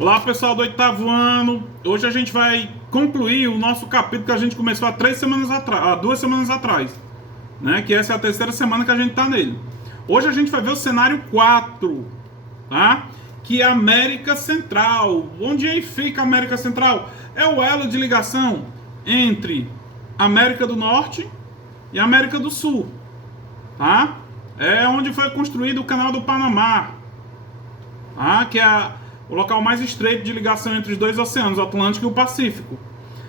Olá, pessoal do oitavo ano. Hoje a gente vai concluir o nosso capítulo que a gente começou há 2 semanas atrás, né? Que essa é a terceira semana que a gente tá nele. Hoje a gente vai ver o cenário 4, tá? Que é a América Central. Onde aí fica a América Central? É o elo de ligação entre América do Norte e América do Sul, tá? É onde foi construído o Canal do Panamá, tá? Que é o local mais estreito de ligação entre os dois oceanos, o Atlântico e o Pacífico,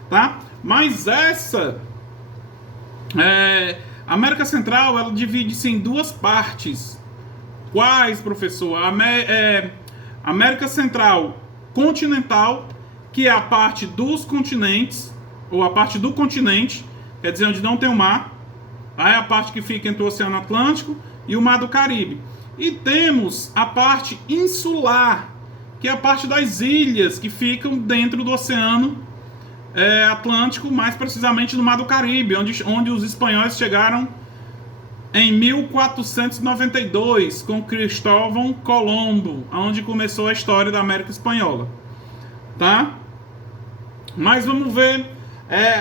tá? Mas a América Central, ela divide-se em duas partes. Quais, professor? América Central continental, que é a parte dos continentes, ou a parte do continente, quer dizer, onde não tem o mar. Aí é a parte que fica entre o Oceano Atlântico e o Mar do Caribe. E temos a parte insular, que é a parte das ilhas que ficam dentro do Oceano Atlântico, mais precisamente no Mar do Caribe, onde os espanhóis chegaram em 1492, com Cristóvão Colombo, onde começou a história da América Espanhola. Tá? Mas vamos ver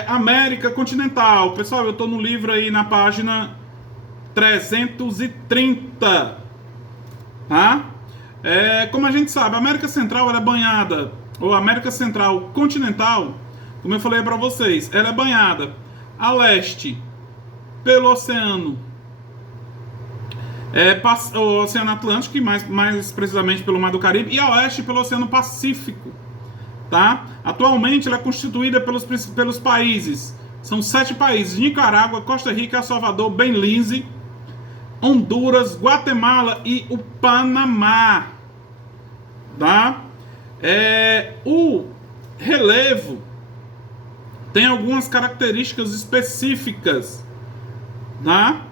América Continental. Pessoal, eu estou no livro aí na página 330. Tá? Como a gente sabe, a América Central ela é banhada, ou a América Central continental, como eu falei para vocês, ela é banhada a leste pelo Oceano o Oceano Atlântico, e mais precisamente pelo Mar do Caribe, e a oeste pelo Oceano Pacífico. Tá? Atualmente ela é constituída pelos países, são 7 países: Nicarágua, Costa Rica, El Salvador, Belize, Honduras, Guatemala e o Panamá. Tá? O relevo tem algumas características específicas. Tá?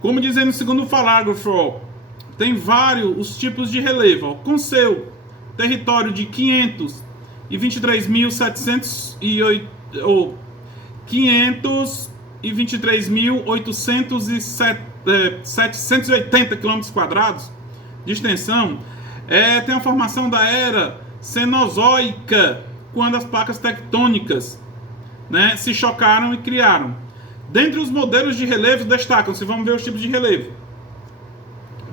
Como diz aí no segundo parágrafo, tem vários os tipos de relevo. Com seu território de 523.880 km quadrados de extensão, tem a formação da era Cenozoica, quando as placas tectônicas, né, se chocaram e criaram. Dentre os modelos de relevo destacam-se, vamos ver os tipos de relevo,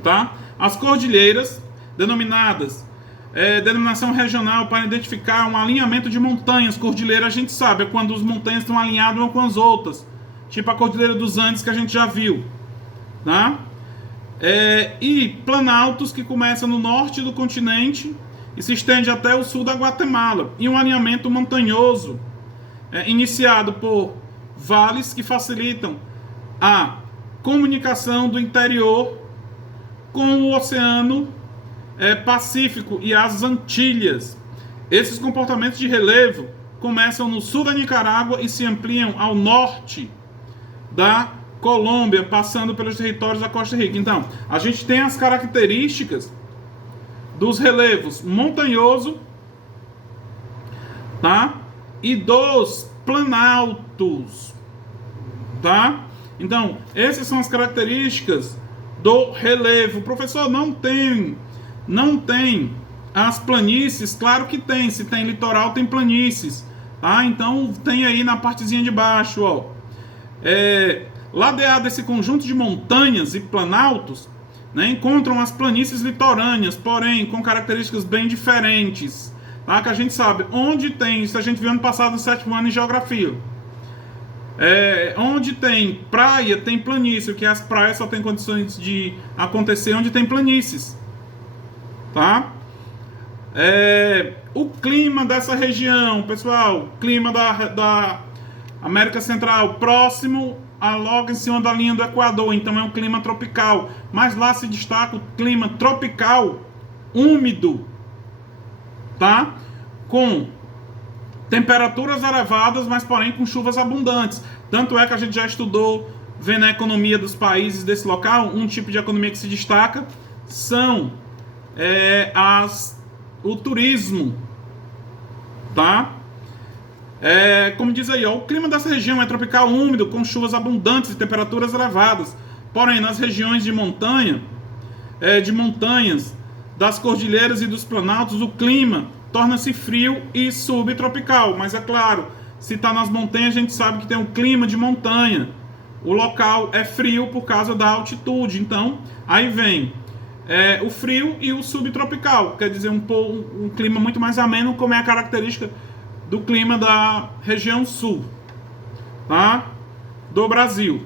tá? As cordilheiras, denominação regional para identificar um alinhamento de montanhas. Cordilheira a gente sabe, é quando as montanhas estão alinhadas umas com as outras, tipo a Cordilheira dos Andes que a gente já viu, tá? E planaltos, que começa no norte do continente e se estende até o sul da Guatemala, e um alinhamento montanhoso iniciado por vales que facilitam a comunicação do interior com o Oceano Pacífico e as Antilhas. Esses comportamentos de relevo começam no sul da Nicarágua e se ampliam ao norte da Colômbia, passando pelos territórios da Costa Rica. Então, a gente tem as características dos relevos montanhoso, tá? E dos planaltos, tá? Então, essas são as características do relevo. Professor, não tem as planícies? Claro que tem. Se tem litoral, tem planícies, tá? Então, tem aí na partezinha de baixo, ó. Ladeado esse conjunto de montanhas e planaltos, né, encontram as planícies litorâneas, porém com características bem diferentes, tá? Que a gente sabe onde tem, isso a gente viu ano passado no 7º ano em geografia. Onde tem praia, tem planície, que as praias só tem condições de acontecer onde tem planícies, tá? O clima dessa região, pessoal, clima da América Central, próximo logo em cima da linha do Equador, então é um clima tropical, mas lá se destaca o clima tropical úmido, tá? Com temperaturas elevadas, mas porém com chuvas abundantes. Tanto é que a gente já estudou, vendo a economia dos países desse local, um tipo de economia que se destaca são o turismo, tá? Como diz aí, ó, o clima dessa região é tropical úmido, com chuvas abundantes e temperaturas elevadas. Porém, nas regiões de montanhas, das cordilheiras e dos planaltos, o clima torna-se frio e subtropical. Mas é claro, se está nas montanhas, a gente sabe que tem um clima de montanha. O local é frio por causa da altitude. Então, aí vem o frio e o subtropical. Quer dizer, um clima muito mais ameno, como é a característica do clima da região sul, tá? Do Brasil.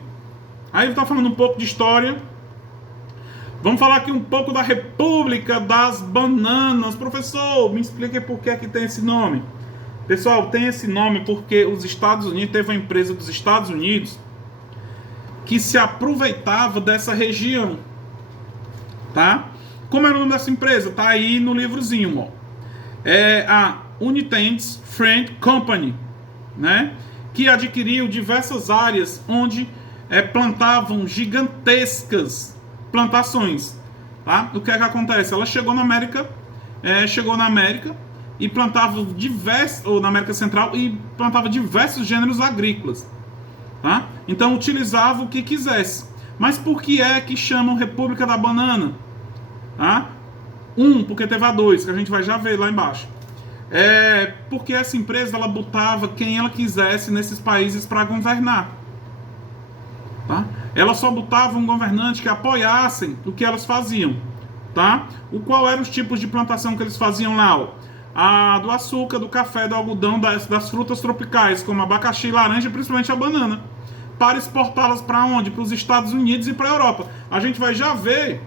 Aí está falando um pouco de história. Vamos falar aqui um pouco da República das Bananas. Professor, me explique por que é que tem esse nome. Pessoal, tem esse nome porque os Estados Unidos, teve uma empresa dos Estados Unidos que se aproveitava dessa região, tá? Como era o nome dessa empresa? Tá aí no livrozinho, ó. É a Uniteds Friend Company, né? Que adquiriu diversas áreas onde plantavam gigantescas plantações, tá? O que é que acontece? Ela chegou na América e plantava ou na América Central, e plantava diversos gêneros agrícolas, tá? Então utilizava o que quisesse. Mas por que é que chamam República da Banana? Tá? Porque teve a 2, que a gente vai já ver lá embaixo. Porque essa empresa, ela botava quem ela quisesse nesses países para governar, tá? Ela só botava um governante que apoiassem o que elas faziam, tá? Qual eram os tipos de plantação que eles faziam lá? Do açúcar, do café, do algodão, das frutas tropicais, como abacaxi, laranja e principalmente a banana, para exportá-las para onde? Para os Estados Unidos e para a Europa. A gente vai já ver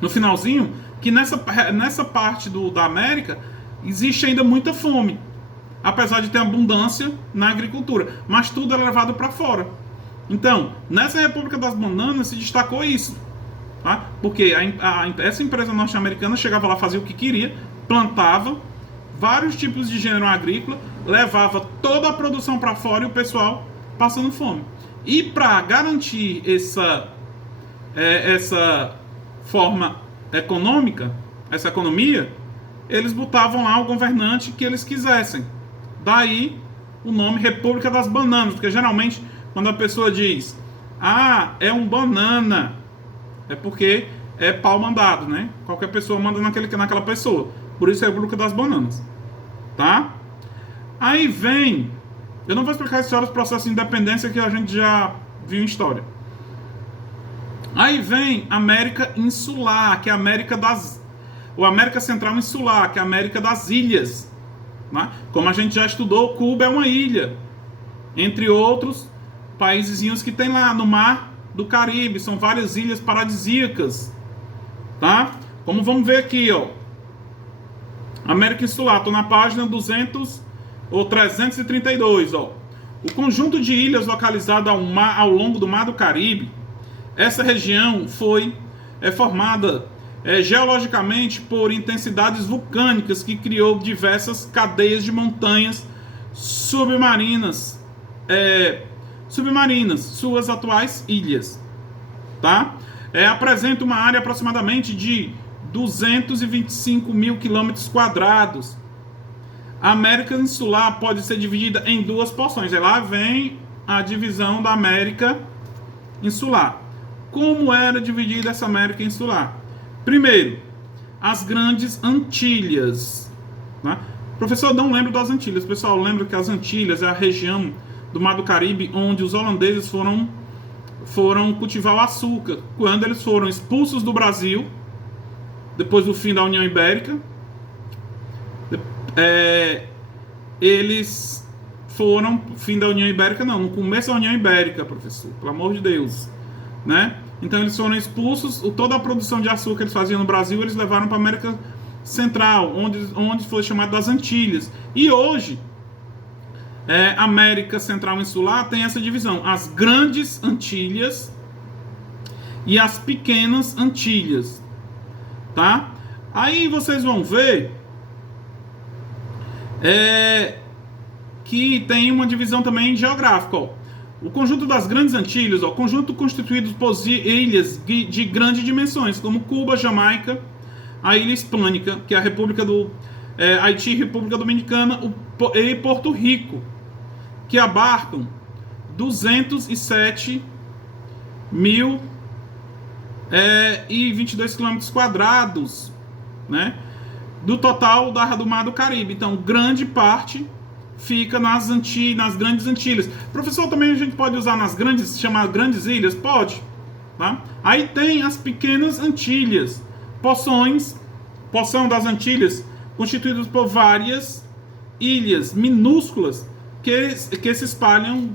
no finalzinho que nessa parte da América existe ainda muita fome, apesar de ter abundância na agricultura, mas tudo é levado para fora. Então, nessa República das Bananas se destacou isso, tá? Porque essa empresa norte-americana chegava lá, fazia o que queria, plantava vários tipos de gênero agrícola, levava toda a produção para fora e o pessoal passando fome. E para garantir essa forma econômica, essa economia, eles botavam lá o governante que eles quisessem. Daí o nome República das Bananas, porque geralmente quando a pessoa diz, é um banana, é porque é pau mandado, né? Qualquer pessoa manda naquela pessoa. Por isso é República das Bananas, tá? Aí vem, eu não vou explicar a história dos processos de independência que a gente já viu em história. Aí vem América Insular, que é a América Central Insular, que é a América das Ilhas, né? Como a gente já estudou, Cuba é uma ilha, entre outros países que tem lá no Mar do Caribe, são várias ilhas paradisíacas, tá? Como vamos ver aqui, ó, América Insular, estou na página 200 ou 332, ó. O conjunto de ilhas localizado ao longo do Mar do Caribe, essa região foi formada geologicamente por intensidades vulcânicas que criou diversas cadeias de montanhas submarinas, suas atuais ilhas, tá? Apresenta uma área aproximadamente de 225 mil quilômetros quadrados. A América Insular pode ser dividida em duas porções. Lá vem a divisão da América Insular. Como era dividida essa América Insular? Primeiro, as Grandes Antilhas, né? Professor, não lembro das Antilhas. Pessoal, lembra que as Antilhas é a região do Mar do Caribe onde os holandeses foram cultivar o açúcar. Quando eles foram expulsos do Brasil, depois do fim da União Ibérica, eles foram, fim da União Ibérica não, no começo da União Ibérica, professor, pelo amor de Deus, né? Então eles foram expulsos, toda a produção de açúcar que eles faziam no Brasil, eles levaram para a América Central, onde foi chamado das Antilhas. E hoje, América Central Insular tem essa divisão, as Grandes Antilhas e as Pequenas Antilhas, tá? Aí vocês vão ver que tem uma divisão também geográfica, ó. O conjunto das Grandes Antilhas, ó, conjunto constituído por ilhas de grandes dimensões, como Cuba, Jamaica, a Ilha Hispânica, que é a República do Haiti, República Dominicana e Porto Rico, que abarcam 207 mil e 22 quilômetros quadrados né, do total do Mar do Caribe. Então, grande parte fica nas grandes Antilhas. Professor, também a gente pode usar chamar grandes ilhas? Pode. Tá? Aí tem as pequenas Antilhas, porção das Antilhas, constituídas por várias ilhas minúsculas que se espalham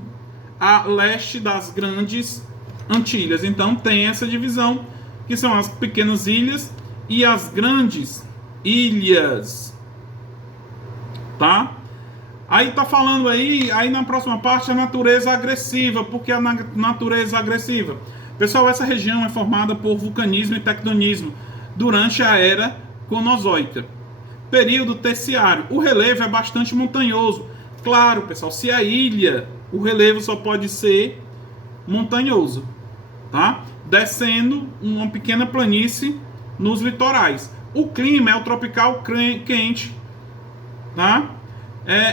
a leste das grandes Antilhas. Então tem essa divisão, que são as pequenas ilhas e as grandes ilhas. Tá? Aí tá falando aí na próxima parte, a natureza agressiva. Por que a natureza agressiva? Pessoal, essa região é formada por vulcanismo e tectonismo durante a era Cenozoica, período terciário. O relevo é bastante montanhoso. Claro, pessoal, se é ilha, o relevo só pode ser montanhoso, tá? Descendo uma pequena planície nos litorais. O clima é o tropical quente, tá?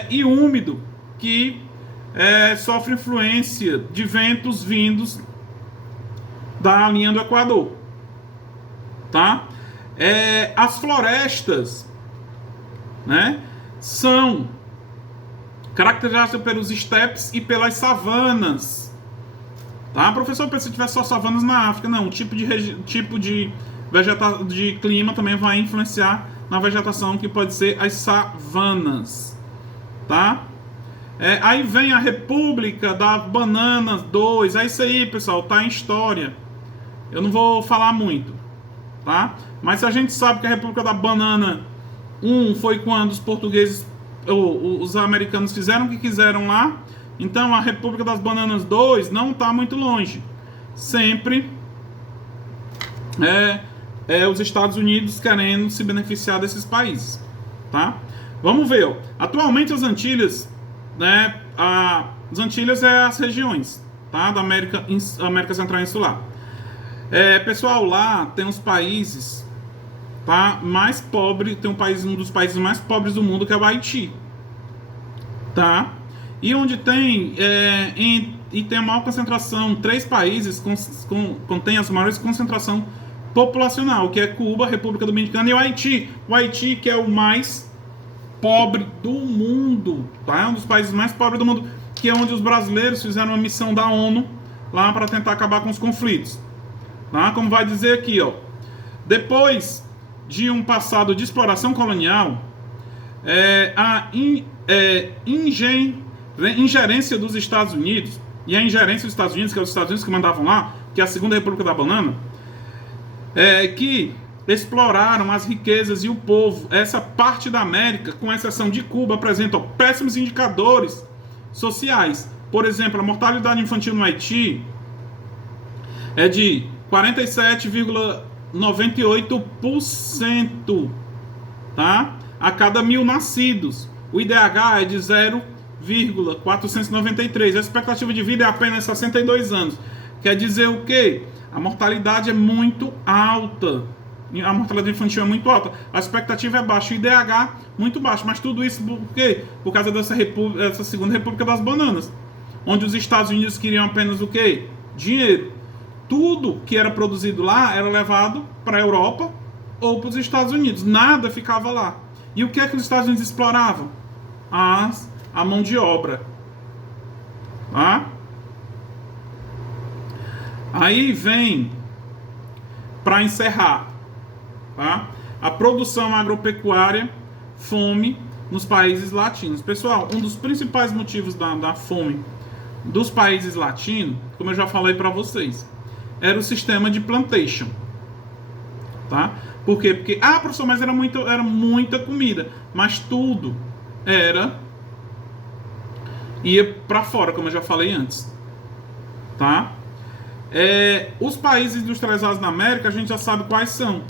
E úmido, que sofre influência de ventos vindos da linha do Equador, tá? As florestas, né, são caracterizadas pelos estepes e pelas savanas, tá? Professor, se tivesse só savanas na África, não, tipo de clima também vai influenciar na vegetação, que pode ser as savanas, tá? Aí vem a República da Banana 2, é isso aí, pessoal, tá em história. Eu não vou falar muito, tá? Mas a gente sabe que a República da Banana 1 foi quando os portugueses, os americanos fizeram o que quiseram lá. Então a República das Bananas 2 não está muito longe. Sempre os Estados Unidos querendo se beneficiar desses países, tá? Vamos ver, ó. Atualmente as Antilhas, né? As Antilhas as regiões, tá? Da América Central e Insular. Pessoal, lá tem os países, tá, mais pobres. Tem um dos países mais pobres do mundo, que é o Haiti, tá? E onde tem a maior concentração, 3 países contém as maiores concentração populacional, que é Cuba, República Dominicana e o Haiti. O Haiti, que é o mais pobre do mundo, tá? É um dos países mais pobres do mundo, que é onde os brasileiros fizeram uma missão da ONU lá para tentar acabar com os conflitos. Tá? Como vai dizer aqui, ó, depois de um passado de exploração colonial, a ingerência dos Estados Unidos, e a ingerência dos Estados Unidos, que é os Estados Unidos que mandavam lá, que é a Segunda República da Banana, que exploraram as riquezas e o povo. Essa parte da América, com exceção de Cuba, apresenta péssimos indicadores sociais. Por exemplo, a mortalidade infantil no Haiti é de 47,98%, tá? A cada 1.000 nascidos. O IDH é de 0,493. A expectativa de vida é apenas 62 anos. Quer dizer o quê? A mortalidade é muito alta. A mortalidade infantil é muito alta. A expectativa é baixa. O IDH muito baixo. Mas tudo isso por quê? Por causa dessa Segunda República das Bananas, onde os Estados Unidos queriam apenas o quê? Dinheiro. Tudo que era produzido lá era levado para a Europa ou para os Estados Unidos. Nada ficava lá. E o que é que os Estados Unidos exploravam? A mão de obra. Tá? Aí vem, para encerrar, tá? A produção agropecuária, fome nos países latinos. Pessoal, um dos principais motivos da fome dos países latinos, como eu já falei para vocês, era o sistema de plantation, tá? Por quê? Porque, professor, mas era muita comida, mas tudo ia para fora, como eu já falei antes, tá? Os países industrializados na América, a gente já sabe quais são,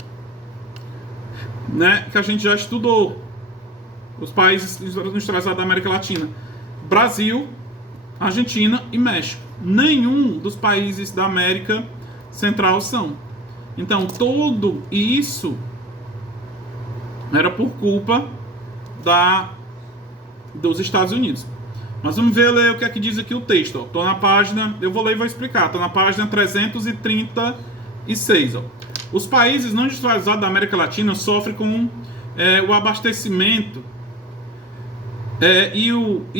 né? Que a gente já estudou. Os países industrializados da América Latina: Brasil, Argentina e México. Nenhum dos países da América Central são. Então, tudo isso era por culpa dos Estados Unidos. Mas vamos ler o que diz aqui o texto. Estou na página, eu vou ler e vou explicar. Estou na página 333. e 6. Ó. Os países não industrializados da América Latina sofrem com o abastecimento e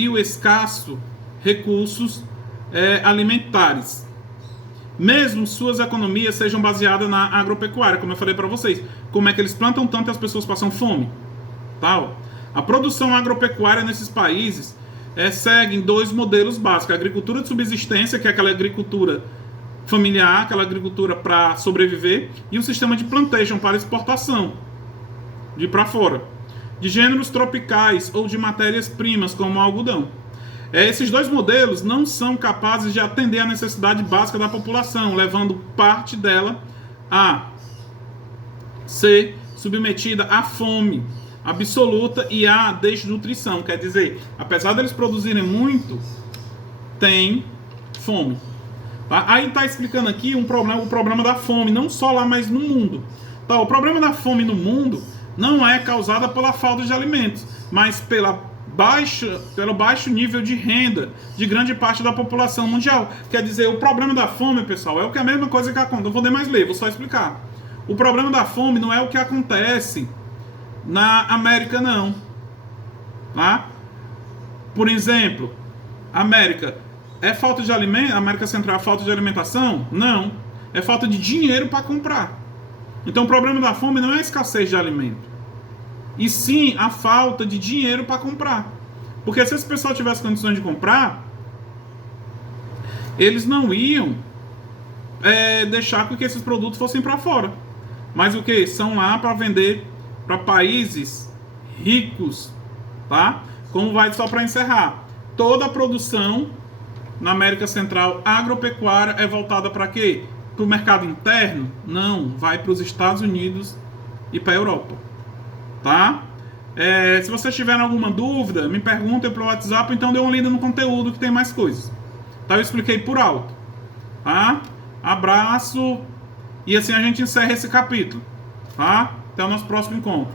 o escasso recursos alimentares. Mesmo suas economias sejam baseadas na agropecuária, como eu falei para vocês. Como é que eles plantam tanto e as pessoas passam fome? Tá, ó. A produção agropecuária nesses países segue 2 modelos básicos. A agricultura de subsistência, que é aquela agricultura familiar, aquela agricultura para sobreviver, e o sistema de plantation para exportação, de para fora, de gêneros tropicais ou de matérias-primas, como o algodão. Esses 2 modelos não são capazes de atender à necessidade básica da população, levando parte dela a ser submetida à fome absoluta e à desnutrição. Quer dizer, apesar deles produzirem muito, tem fome. Tá? Aí está explicando aqui o problema da fome, não só lá, mas no mundo. Tá? O problema da fome no mundo não é causada pela falta de alimentos, mas pelo baixo nível de renda de grande parte da população mundial. Quer dizer, o problema da fome, pessoal, é o que é a mesma coisa que acontece. Não vou nem mais ler, vou só explicar. O problema da fome não é o que acontece na América, não. Tá? Por exemplo, América é falta de alimento? América Central é falta de alimentação? Não. É falta de dinheiro para comprar. Então o problema da fome não é a escassez de alimento, e sim a falta de dinheiro para comprar. Porque se esse pessoal tivesse condições de comprar, eles não iam deixar que esses produtos fossem para fora. Mas o que? São lá para vender para países ricos, tá? Como vai, só para encerrar, toda a produção na América Central agropecuária é voltada para quê? Para o mercado interno? Não, vai para os Estados Unidos e para a Europa, tá? Se vocês tiverem alguma dúvida, me perguntem pelo WhatsApp, então dê uma lida no conteúdo que tem mais coisas. Tá? Eu expliquei por alto, tá? Abraço, e assim a gente encerra esse capítulo, tá? Até o nosso próximo encontro.